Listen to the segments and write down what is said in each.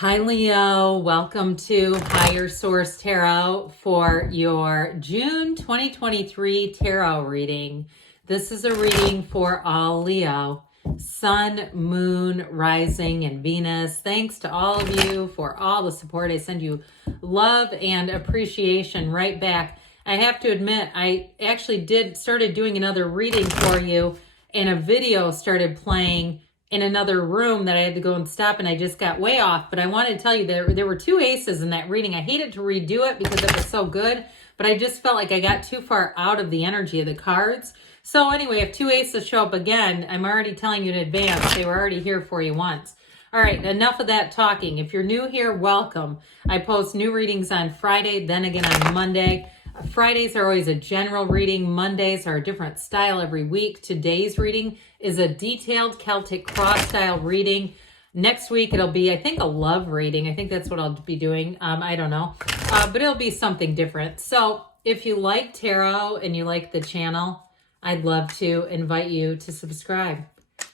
Hi, Leo. Welcome to Higher Source Tarot for your June 2023 tarot reading. This is a reading for all Leo, Sun, Moon, Rising, and Venus. Thanks to all of you for all the support. I send you love and appreciation right back. I have to admit, I actually started doing another reading for you, and a video started playing in another room that I had to go and stop, and I just got way off. But I wanted to tell you there were two aces in that reading. I hated to redo it because it was so good, but I just felt like I got too far out of the energy of the cards. So anyway, if two aces show up again, I'm already telling you in advance. They were already here for you once. All right, enough of that talking. If you're new here, welcome. I post new readings on Friday, then again on Monday. Fridays are always a general reading. Mondays are a different style every week. Today's reading is a detailed Celtic cross style reading. Next week it'll be, I think, a love reading. I think that's what I'll be doing. I don't know, but it'll be something different. So if you like tarot and you like the channel, I'd love to invite you to subscribe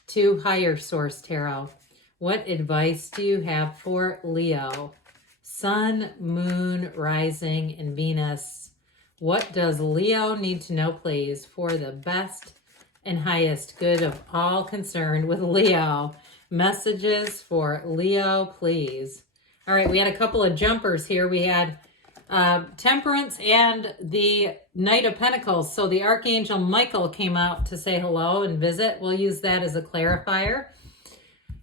to Higher Source Tarot. What advice do you have for Leo? Sun, Moon, Rising, and Venus. What does Leo need to know, please, for the best and highest good of all concerned with Leo? Messages for Leo, please. All right, we had a couple of jumpers here. We had Temperance and the Knight of Pentacles. So the Archangel Michael came out to say hello and visit. We'll use that as a clarifier.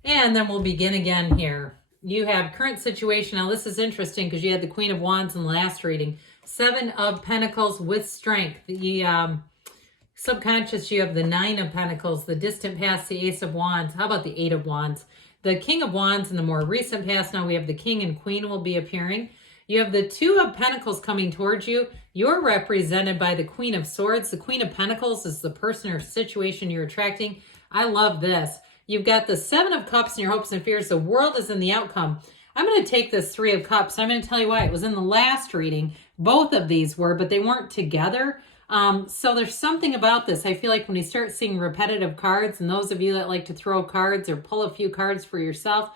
And then we'll begin again here. You have current situation. Now, this is interesting because you had the Queen of Wands in the last reading. Seven of Pentacles with strength. The subconscious, you have the Nine of Pentacles, the distant past, the Ace of Wands. How about the Eight of Wands? The King of Wands in the more recent past. Now we have the King and Queen will be appearing. You have the Two of Pentacles coming towards you. You're represented by the Queen of Swords. The Queen of Pentacles is the person or situation you're attracting. I love this. You've got the Seven of Cups in your hopes and fears. The world is in the outcome. I'm going to take this Three of Cups. I'm going to tell you why. It was in the last reading. Both of these were, but they weren't together. So there's something about this. I feel like when you start seeing repetitive cards, and those of you that like to throw cards or pull a few cards for yourself,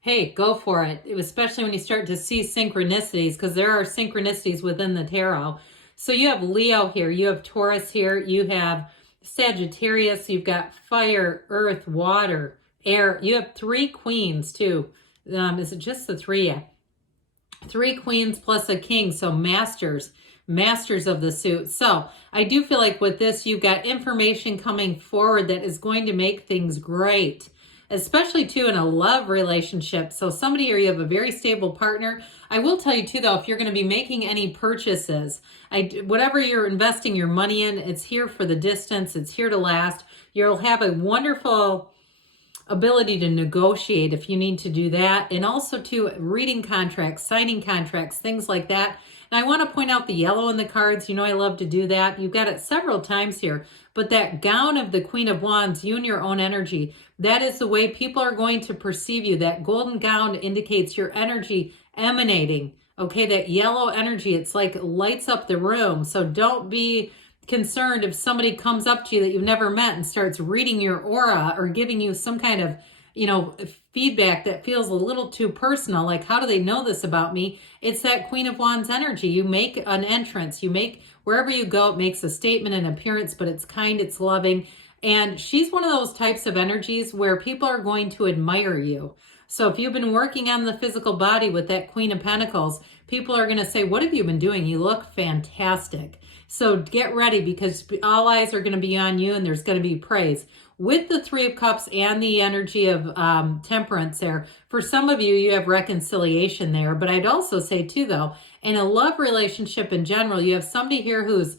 hey, go for it. Especially when you start to see synchronicities, because there are synchronicities within the tarot. So you have Leo here. You have Taurus here. You have Sagittarius. You've got fire, earth, water, air. You have three queens too. Is it just the three? Yeah. Three queens plus a king. So masters of the suit. So I do feel like with this, you've got information coming forward that is going to make things great, especially too in a love relationship. So somebody here, you have a very stable partner. I will tell you too, though, if you're going to be making any purchases, whatever you're investing your money in, it's here for the distance. It's here to last. You'll have a wonderful ability to negotiate if you need to do that. And also to reading contracts, signing contracts, things like that. And I want to point out the yellow in the cards. You know, I love to do that. You've got it several times here. But that gown of the Queen of Wands, you and your own energy, that is the way people are going to perceive you. That golden gown indicates your energy emanating. Okay, that yellow energy, it's like lights up the room. So don't be concerned if somebody comes up to you that you've never met and starts reading your aura or giving you some kind of, feedback that feels a little too personal. Like, how do they know this about me? It's that Queen of Wands energy. You make an entrance. You make, wherever you go, it makes a statement, an appearance, but it's kind, it's loving. And she's one of those types of energies where people are going to admire you. So if you've been working on the physical body with that Queen of Pentacles, people are going to say, what have you been doing? You look fantastic. So get ready, because all eyes are going to be on you and there's going to be praise. With the Three of Cups and the energy of temperance there, for some of you, you have reconciliation there. But I'd also say too, though, in a love relationship in general, you have somebody here who's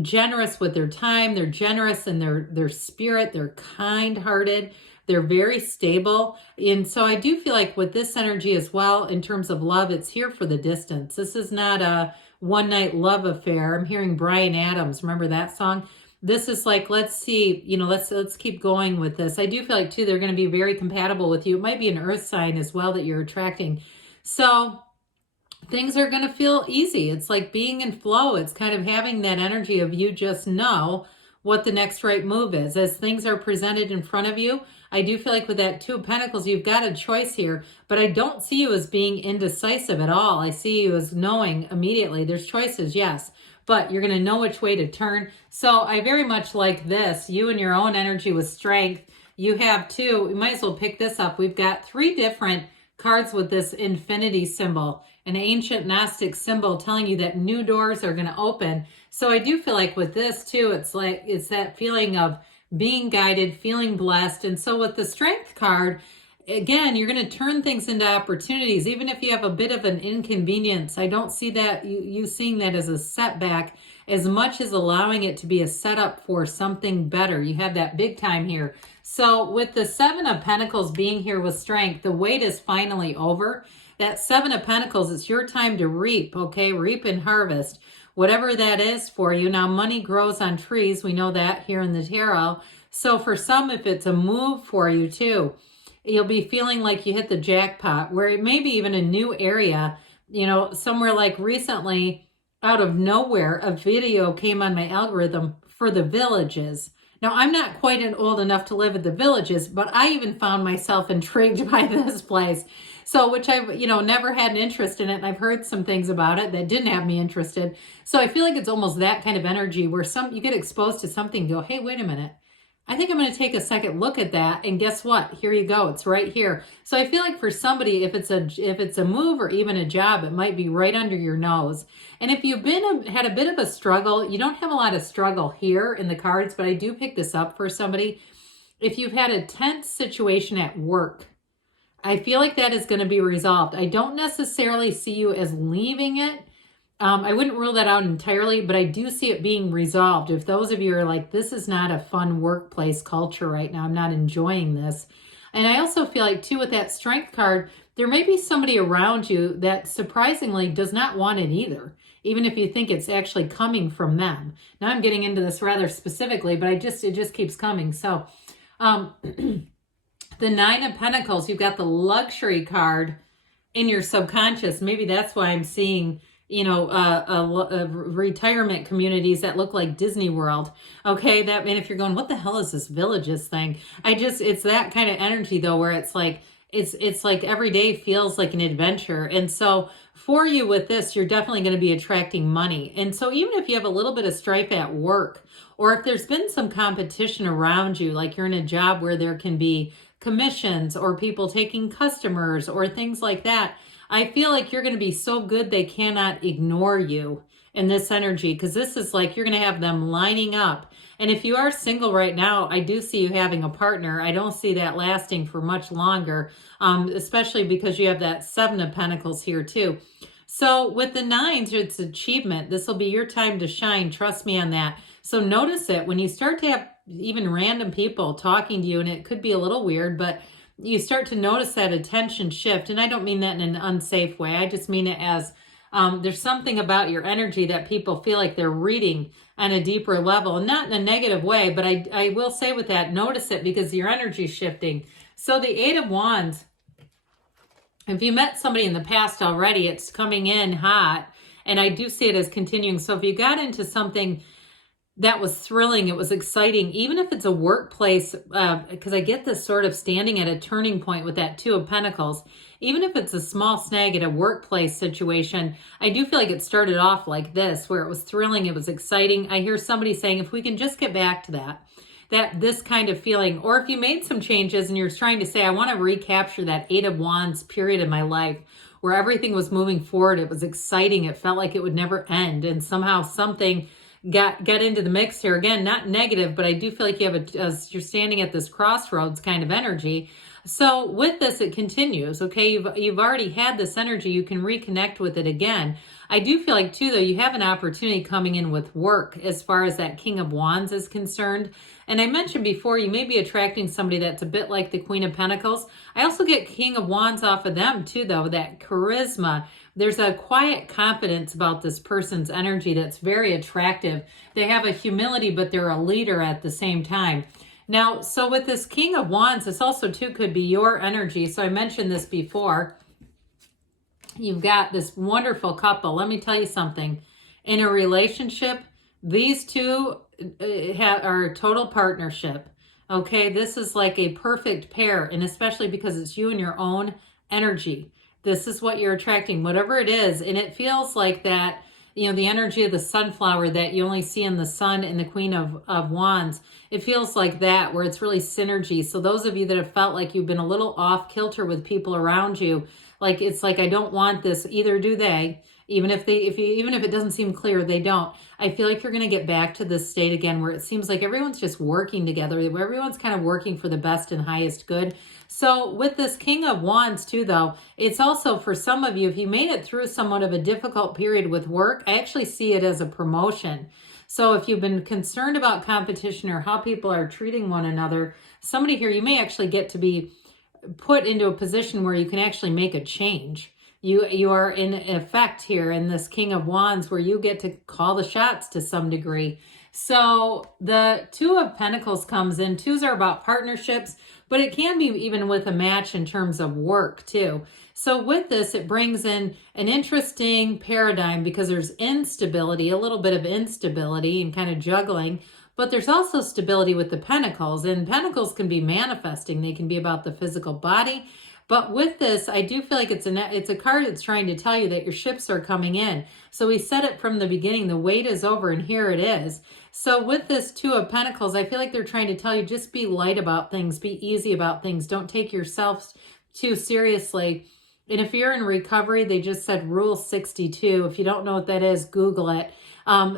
generous with their time. They're generous in their spirit. They're kind-hearted. They're very stable. And so I do feel like with this energy as well, in terms of love, it's here for the distance. This is not a one-night love affair. I'm hearing Bryan Adams. Remember that song? This is like, let's see, let's keep going with this. I do feel like too, they're going to be very compatible with you. It might be an earth sign as well that you're attracting. So things are going to feel easy. It's like being in flow. It's kind of having that energy of you just know what the next right move is. As things are presented in front of you, I do feel like with that Two of Pentacles, you've got a choice here, but I don't see you as being indecisive at all. I see you as knowing immediately. There's choices, yes, but you're going to know which way to turn. So I very much like this. You and your own energy with strength. You have two. We might as well pick this up. We've got 3 different cards with this infinity symbol, an ancient Gnostic symbol telling you that new doors are going to open. So I do feel like with this too, it's that feeling of being guided, feeling blessed. And so with the Strength card, again, you're going to turn things into opportunities, even if you have a bit of an inconvenience. I don't see that you seeing that as a setback as much as allowing it to be a setup for something better. You have that big time here. So with the 7 of Pentacles being here with strength, the wait is finally over. That 7 of Pentacles, it's your time to reap, okay? Reap and harvest, whatever that is for you. Now, money grows on trees. We know that here in the tarot. So for some, if it's a move for you too, you'll be feeling like you hit the jackpot, where it may be even a new area, you know, somewhere like recently, out of nowhere, a video came on my algorithm for the Villages. Now, I'm not quite old enough to live at the Villages, but I even found myself intrigued by this place. So, which I've, never had an interest in it. And I've heard some things about it that didn't have me interested. So I feel like it's almost that kind of energy where you get exposed to something and go, hey, wait a minute. I think I'm going to take a second look at that. And guess what? Here you go. It's right here. So I feel like for somebody, if it's a move or even a job, it might be right under your nose. And if you've had a bit of a struggle, you don't have a lot of struggle here in the cards, but I do pick this up for somebody. If you've had a tense situation at work, I feel like that is going to be resolved. I don't necessarily see you as leaving it. I wouldn't rule that out entirely, but I do see it being resolved. If those of you are like, this is not a fun workplace culture right now, I'm not enjoying this. And I also feel like too, with that Strength card, there may be somebody around you that surprisingly does not want it either, even if you think it's actually coming from them. Now I'm getting into this rather specifically, but it just keeps coming. So, the 9 of Pentacles, you've got the Luxury card in your subconscious. Maybe that's why I'm seeing, retirement communities that look like Disney World. Okay, and if you're going, what the hell is this Villages thing? It's that kind of energy though, where it's like every day feels like an adventure. And so for you with this, you're definitely going to be attracting money. And so even if you have a little bit of strife at work, or if there's been some competition around you, like you're in a job where there can be commissions or people taking customers or things like that, I feel like you're going to be so good they cannot ignore you in this energy, because this is like you're going to have them lining up. And if you are single right now, I do see you having a partner. I don't see that lasting for much longer, especially because you have that 7 of Pentacles here too. So with the 9s, it's achievement. This will be your time to shine. Trust me on that. So notice it when you start to have even random people talking to you, and it could be a little weird, but you start to notice that attention shift. And I don't mean that in an unsafe way. I just mean it as there's something about your energy that people feel like they're reading on a deeper level, and not in a negative way, but I will say with that, notice it because your energy is shifting. So the 8 of Wands, if you met somebody in the past already, it's coming in hot, and I do see it as continuing. So if you got into something that was thrilling, it was exciting, even if it's a workplace, because I get this sort of standing at a turning point with that 2 of Pentacles. Even if it's a small snag at a workplace situation, I do feel like it started off like this, where it was thrilling, it was exciting. I hear somebody saying, if we can just get back to this kind of feeling, or if you made some changes and you're trying to say, I want to recapture that 8 of Wands period in my life where everything was moving forward, it was exciting, it felt like it would never end, and somehow something got into the mix here. Again, not negative, but I do feel like you have you're standing at this crossroads kind of energy. So with this, it continues. Okay, you've already had this energy. You can reconnect with it again. I do feel like too, though, you have an opportunity coming in with work as far as that King of Wands is concerned. And I mentioned before, you may be attracting somebody that's a bit like the Queen of Pentacles. I also get King of Wands off of them too, though, that charisma. There's a quiet confidence about this person's energy that's very attractive. They have a humility, but they're a leader at the same time. Now, so with this King of Wands, this also too could be your energy. So I mentioned this before. You've got this wonderful couple. Let me tell you something. In a relationship, these two are a total partnership. Okay, this is like a perfect pair, and especially because it's you and your own energy. This is what you're attracting, whatever it is. And it feels like that, the energy of the sunflower that you only see in the sun and the Queen of Wands. It feels like that, where it's really synergy. So those of you that have felt like you've been a little off kilter with people around you, like it's like, I don't want this, either do they. Even if it doesn't seem clear, they don't. I feel like you're going to get back to this state again where it seems like everyone's just working together, where everyone's kind of working for the best and highest good. So with this King of Wands too, though, it's also for some of you, if you made it through somewhat of a difficult period with work, I actually see it as a promotion. So if you've been concerned about competition or how people are treating one another, somebody here, you may actually get to be put into a position where you can actually make a change. You are in effect here in this King of Wands where you get to call the shots to some degree. So the Two of Pentacles comes in. Twos are about partnerships, but it can be even with a match in terms of work too. So with this, it brings in an interesting paradigm because there's instability, a little bit of instability and kind of juggling, but there's also stability with the Pentacles, and Pentacles can be manifesting. They can be about the physical body. But with this, I do feel like it's a card that's trying to tell you that your ships are coming in. So we said it from the beginning, the wait is over, and here it is. So with this Two of Pentacles, I feel like they're trying to tell you, just be light about things, be easy about things. Don't take yourself too seriously. And if you're in recovery, they just said Rule 62. If you don't know what that is, Google it.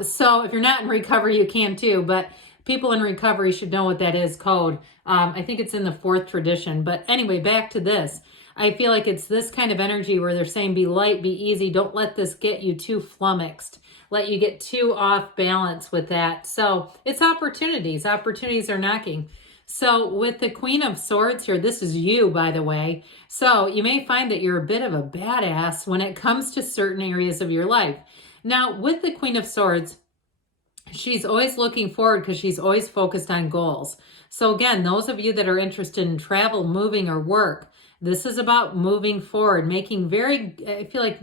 So if you're not in recovery, you can too, but people in recovery should know what that is, code. I think it's in the 4th tradition. But anyway, back to this. I feel like it's this kind of energy where they're saying be light, be easy. Don't let this get you too flummoxed. Let you get too off balance with that. So it's opportunities. Opportunities are knocking. So with the Queen of Swords here, this is you, by the way. So you may find that you're a bit of a badass when it comes to certain areas of your life. Now, with the Queen of Swords, she's always looking forward because she's always focused on goals. So again, those of you that are interested in travel, moving, or work, this is about moving forward, making I feel like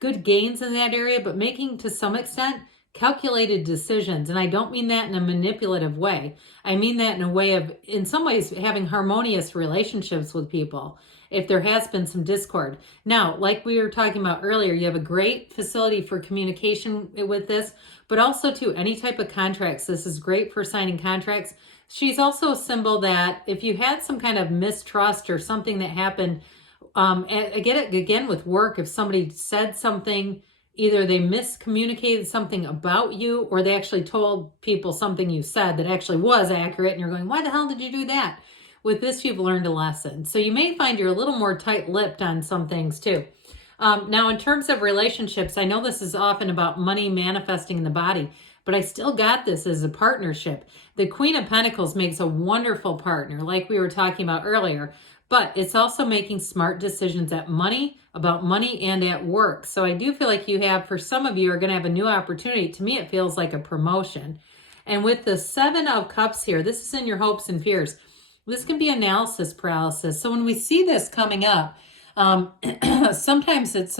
good gains in that area, but making to some extent calculated decisions. And I don't mean that in a manipulative way. I mean that in a way of, in some ways, having harmonious relationships with people if there has been some discord. Now, like we were talking about earlier, you have a great facility for communication with this, but also to any type of contracts. This is great for signing contracts. She's also a symbol that if you had some kind of mistrust or something that happened, I get it again with work, if somebody said something, either they miscommunicated something about you or they actually told people something you said that actually was accurate and you're going, why the hell did you do that? With this, you've learned a lesson. So you may find you're a little more tight-lipped on some things too. Now, in terms of relationships, I know this is often about money manifesting in the body, but I still got this as a partnership. The Queen of Pentacles makes a wonderful partner, like we were talking about earlier, but it's also making smart decisions about money and at work. So I do feel like you have, for some of you, are going to have a new opportunity. To me, it feels like a promotion. And with the Seven of Cups here, this is in your hopes and fears. This can be analysis paralysis. So when we see this coming up, sometimes it's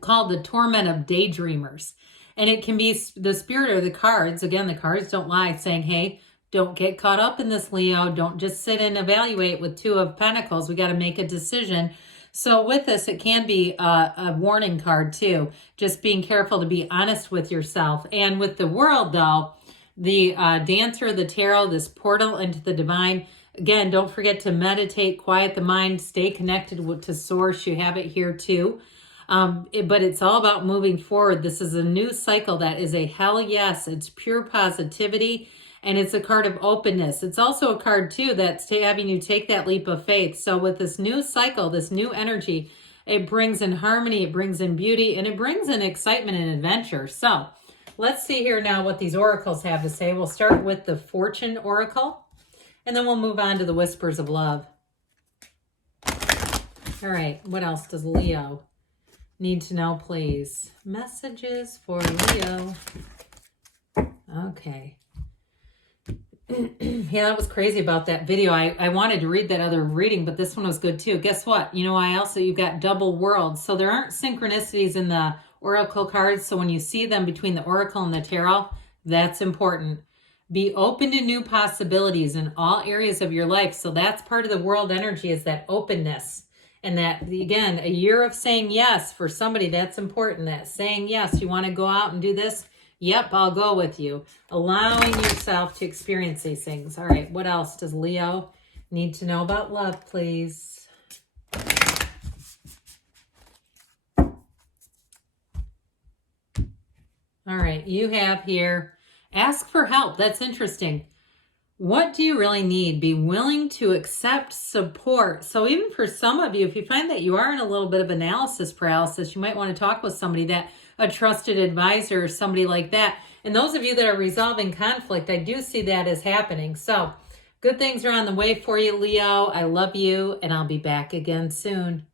called the torment of daydreamers. And it can be the spirit or the cards. Again, the cards don't lie, saying, hey, don't get caught up in this, Leo. Don't just sit and evaluate with Two of Pentacles. We got to make a decision. So with this, it can be a warning card too. Just being careful to be honest with yourself. And with the World, though, the Dancer of the Tarot, this portal into the divine. Again, don't forget to meditate, quiet the mind, stay connected to Source. You have it here too. But it's all about moving forward. This is a new cycle that is a hell yes. It's pure positivity, and it's a card of openness. It's also a card too that's having you take that leap of faith. So with this new cycle, this new energy, it brings in harmony, it brings in beauty, and it brings in excitement and adventure. So let's see here now what these oracles have to say. We'll start with the Fortune Oracle, and then we'll move on to the Whispers of Love. All right, what else does Leo need to know, please? Messages for Leo. Okay. Yeah, that was crazy about that video. I wanted to read that other reading, but this one was good too. Guess what? You know, you've got double worlds. So there aren't synchronicities in the oracle cards. So when you see them between the oracle and the tarot, that's important. Be open to new possibilities in all areas of your life. So that's part of the world energy, is that openness. And that, again, a year of saying yes for somebody, that's important. That saying yes, you want to go out and do this? Yep, I'll go with you. Allowing yourself to experience these things. All right, what else does Leo need to know about love, please? All right, you have here, ask for help. That's interesting. What do you really need? Be willing to accept support. So even for some of you, if you find that you are in a little bit of analysis paralysis, you might want to talk with somebody, that a trusted advisor or somebody like that. And those of you that are resolving conflict, I do see that as happening. So good things are on the way for you, Leo. I love you, and I'll be back again soon.